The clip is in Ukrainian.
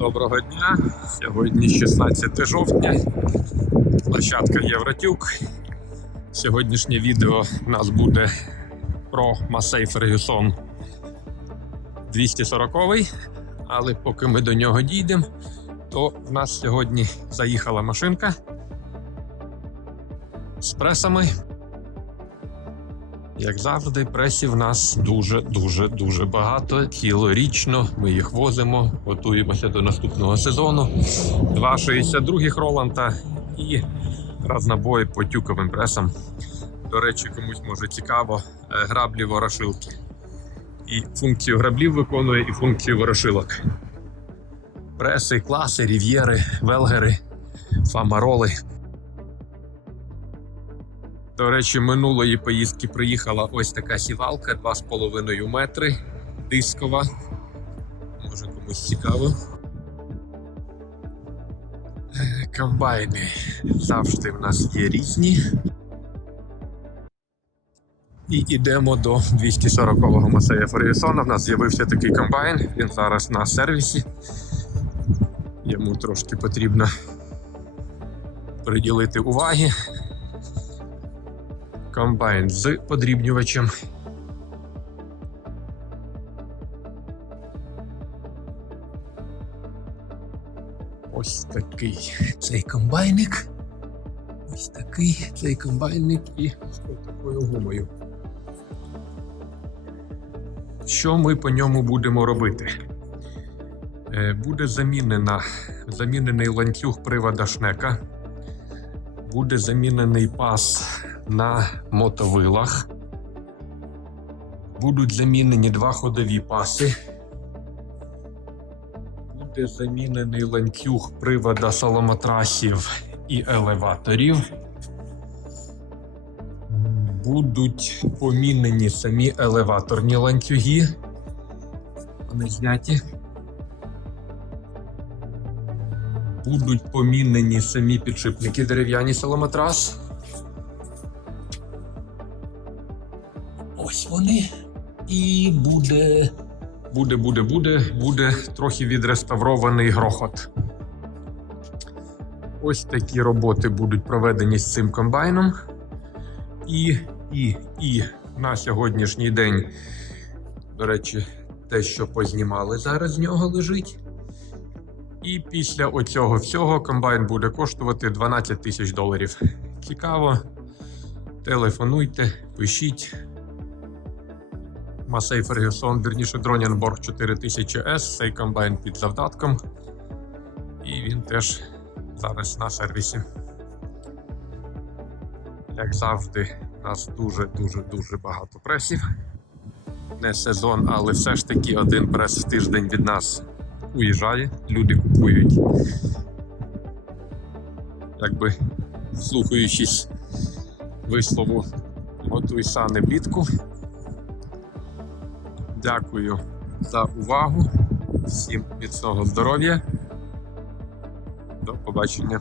Доброго дня. Сьогодні 16 жовтня. Площадка Євротюк. Сьогоднішнє відео у нас буде про Massey Ferguson 240 але поки ми до нього дійдемо, то в нас сьогодні заїхала машинка з пресами. Як завжди, пресів в нас дуже, дуже, дуже багато. Цілорічно ми їх возимо, готуємося до наступного сезону. Два 62-х Роланта і разнобої по тюковим пресам. До речі, комусь може цікаво, е, граблі ворошилки. І функцію граблів виконує, і функцію ворошилок. Преси, класи, рів'єри, велгери, фамароли. До речі, минулої поїздки приїхала ось така сівалка 2,5 метри дискова. Може комусь цікаво. Е, Комбайни завжди в нас є різні. І йдемо до 240-го Масея Фергюсона. В нас з'явився такий комбайн. Він зараз на сервісі. Йому трошки потрібно приділити уваги комбайн з подрібнювачем. Ось такий цей комбайник. Ось такий цей комбайник і з такою гумою. Що ми по ньому будемо робити? Е, Буде замінена, замінений ланцюг привода шнека, буде замінений пас на мотовилах. Будуть замінені два ходові паси. Буде замінений ланцюг привода соломотрасів і елеваторів. Будуть помінені самі елеваторні ланцюги. Вони зняті. Будуть помінені самі підшипники дерев'яні соломотрас. Ось вони. І буде. Буде, буде, буде, буде трохи відреставрований грохот. Ось такі роботи будуть проведені з цим комбайном. І, і, і на сьогоднішній день, до речі, те, що познімали зараз з нього лежить. І після оцього всього комбайн буде коштувати 12 тисяч доларів. Цікаво. Телефонуйте, пишіть. Масей Фергюсон, вірніше Дронінборг 4000S, цей комбайн під завдатком. І він теж зараз на сервісі. Як завжди, у нас дуже-дуже дуже багато пресів. Не сезон, але все ж таки один прес в тиждень від нас уїжджає. Люди купують. Якби слухаючись вислову готуй сани влітку. Дякую за увагу. Всім міцного здоров'я. До побачення.